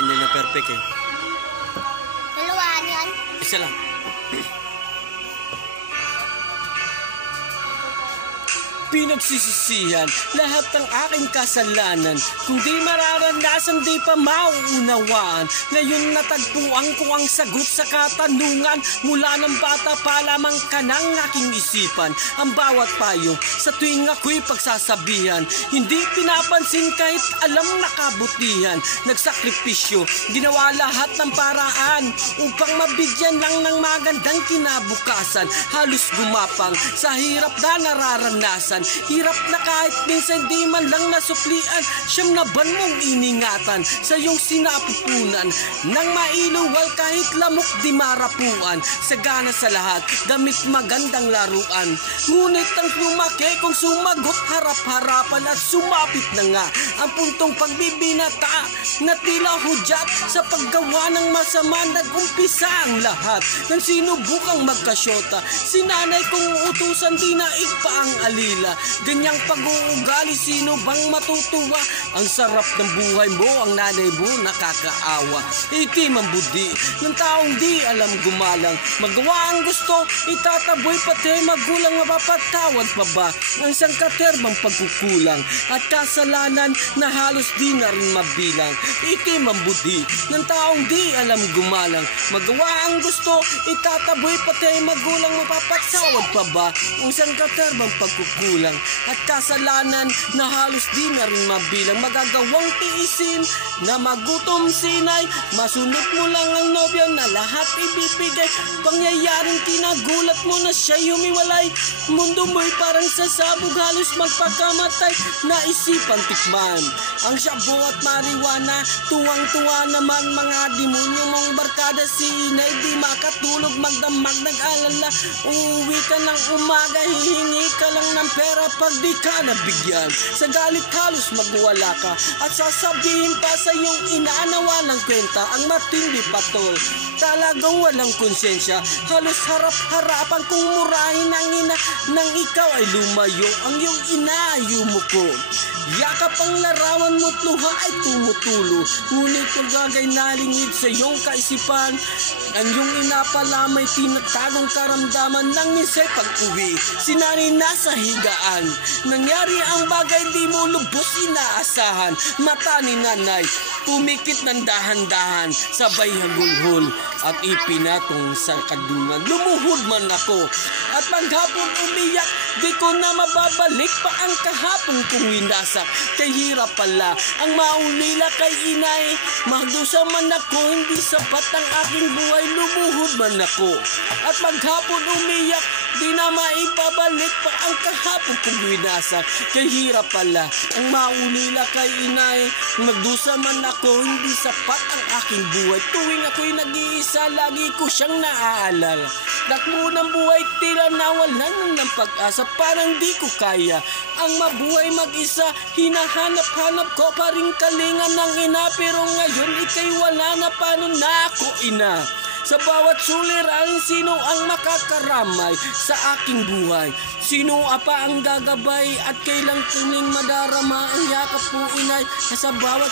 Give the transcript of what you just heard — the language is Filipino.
hindi na perfect eh. Dalawahan yan? Isa lang. Pinagsisisihan lahat ng aking kasalanan. Kung di mararanasan, di pa mauunawaan. Ngayon natagpuan ko ang sagot sa katanungan. Mula ng bata pa lamang ka ng aking isipan. Ang bawat payo sa tuwing ako'y pagsasabihan, hindi pinapansin kahit alam na kabutihan. Nagsakripisyo, ginawa lahat ng paraan upang mabigyan lang ng magandang kinabukasan. Halos gumapang sa hirap na nararanasan. Hirap na kahit minsan di man lang nasuklian. Siyam na ban mong iningatan sa iyong sinapupunan. Nang mailuwal kahit lamok di marapuan. Sagana sa lahat, damit magandang laruan. Ngunit ang lumaki kung sumagot harap-harapan at sumapit na nga ang puntong pagbibinata na tila hudyat sa paggawa ng masama. Nag-umpisa ang lahat ng sinubukang magkasyota. Si nanay kong utusan, dinaig pa ang alila. Ganyang pag-uugali, sino bang matutuwa? Ang sarap ng buhay mo, ang nanay mo nakakaawa. Itim ang budi ng taong di alam gumalang. Magawa ang gusto, itataboy pati magulang. Mapapatawad pa ba ang sangkaterbang pagkukulang at kasalanan na halos di na rin mabilang? Itim ang budi ng taong di alam gumalang. Magawa ang gusto, itataboy pati magulang. Mapapatawad pa ba ang sangkaterbang pagkukulang at kasalanan na halos di na rin mabilang? Magagawang tiisin na magutom sinay, masunod mo lang ang nobya na lahat ibibigay. Pangyayaring kinagulat mo na siya'y humiwalay. Mundo mo'y parang sasabog, halos magpakamatay. Naisipan tikman ang shabu at marijuana. Tuwang-tuwa naman mga demonyo mong barkada. Si inay di makatulog, magdamag nag-alala. Uuwi ka ng umaga, hihingi ka lang ng pera pag di ka nabigyan. Sa galit halos magwala ka at sasabihin pa sa iyong ina na walang kwenta. Ang matindi patol, talagang walang konsensya. Halos harap-harapan kung murahin ang ina nang ikaw ay lumayo. Ang iyong ina ay yumuko. Yakap ang larawan mo't luha ay tumutulo. Ngunit pagagay nalingid sa iyong kaisipan. Ang iyong ina pala may tinatagong karamdaman ng nisay pag-uwi. Si nanay nasa higaan. Nangyari ang bagay di mo lubos inaasahan. Mata ni nanay pumikit ng dahan-dahan, sabay hagulhol at ipinatong sa kadungan. Lumuhod man ako at maghapon umiyak. Di ko na mababalik pa ang kahapon kong winasak. Kay hirap pala ang maulila kay inay. Mahdusa man ako, hindi sapat ang aking buhay. Lumuhod man ako at maghapon umiyak. Di na maibabalik pa ang kahapon kong winasak. Kay hirap pala ang maulila kay inay. Magdusa man ako, hindi sapat ang aking buhay. Tuwing ako'y nag-iisa, lagi ko siyang naaalala. Takbo ng buhay, tila nawalan ng pag-asa. Parang di ko kaya ang mabuhay mag-isa. Hinahanap-hanap ko pa rin kalinga ng ina. Pero ngayon ika'y wala na, paano na ako ina? Sa bawat suliranin, sino ang makakaramay sa aking buhay? Sino pa ang gagabay at kailang kuning madarama ang yakap mo inay? Sa bawat